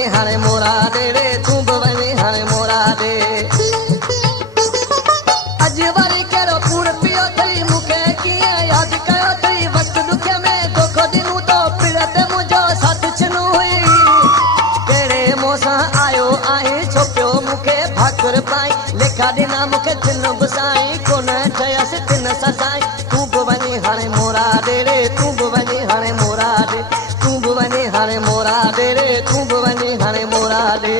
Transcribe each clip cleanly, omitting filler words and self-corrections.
वञे हाणे मोरा ॾे तूं बि वञे हाणे मोरा ॾे अॼु वरी कहिड़ो कूड़ पियो अथई मूंखे कीअं यादि कयो अथई वक़्तु ॾुख में धोखो ॾिनो तो पिड़ ते मुंहिंजो साथ छिनो हुई कहिड़े मुंहं सां आयो आहे छो पियो मूंखे भाकुर पाई लेखा ॾिना मूंखे तिन बि साईं कोन चयसि तिन सां साईं तूं बि वञे हाणे मोरा ॾे तूं बि वञे हाणे मोरा ॾे तूं बि वञे हाणे मोरा ॾे तूं बि वञे हाणे मोरा ॾे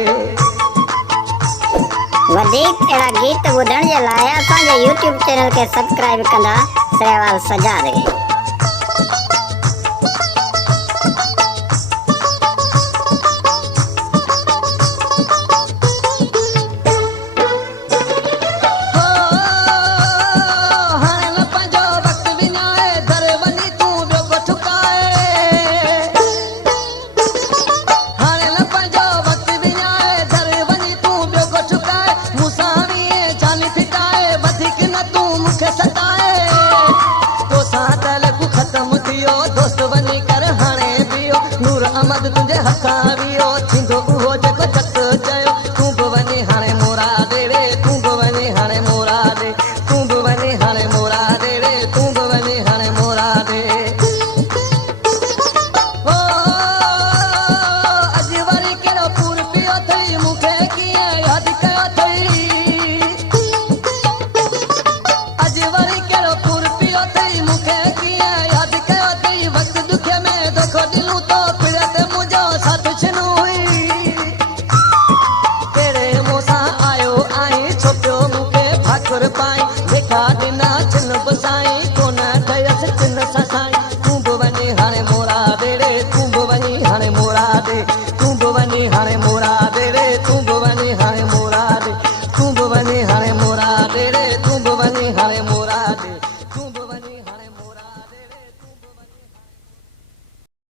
वधीक अहिड़ा गीत ॿुधण जे लाइ असांजे YouTube चैनल खे सब्सक्राइब कंदा सरेवाल सजाद खे